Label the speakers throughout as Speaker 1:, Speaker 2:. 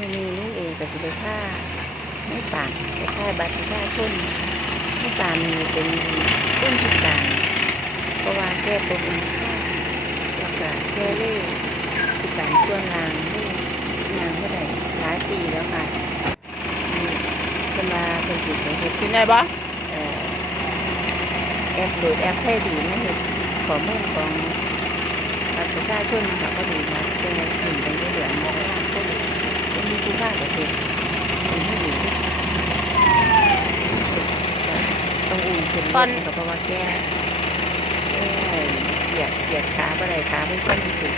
Speaker 1: มือนี้ลุงเอกกับสิไปค่าไม่ป่ากไปค่าบัตรประชาชนไม่ป่ากมีเป็นต้นพิการเพราะว่าแก้ตกอันค่าแล้วก็แก้เล่พิการช่วงลางเล่นางเมื่อไหร่หลายปีแล้วค่ะอืมาเป็นจิตไปเฮ็ด
Speaker 2: กินได้ปะ
Speaker 1: เอ่อแอปโหลดแอปให้ดีนั่นคือข้อมูลของบัตรประชาชนค่ะก็ดีนะแก้เห็นไปเรื่อยๆมองว่าก็ดีก็มีคุณค่ากับเด็กเป็นผู้หญิง ต้องอุ่นขึ้นตอนเพราะว่าแก้แก้เหยียดเหยียดขาอะไรขาไม่ค่อยมีสุด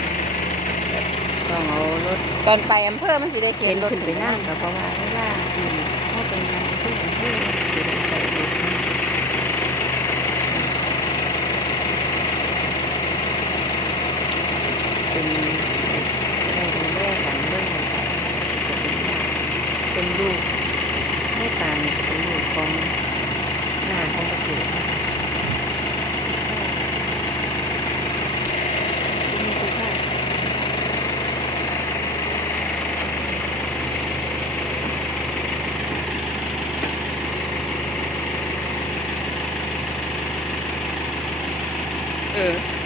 Speaker 1: ต้องเอารถ
Speaker 2: ตอนไปอำเภอมันสิได้
Speaker 1: เข็
Speaker 2: เข็
Speaker 1: น
Speaker 2: นรถ
Speaker 1: ขึ้นไปนั่งกับเพราะว่าเวลาอืมเขาเป็นงานที่อย่างที่สิได้ใส่รถนะเป็นได้ดูแลกันเรื่องอะไรเป็นลูกไม่ตามเป็นลูกของหน้าของประเทศนะคะมีคุณค่า
Speaker 2: เออ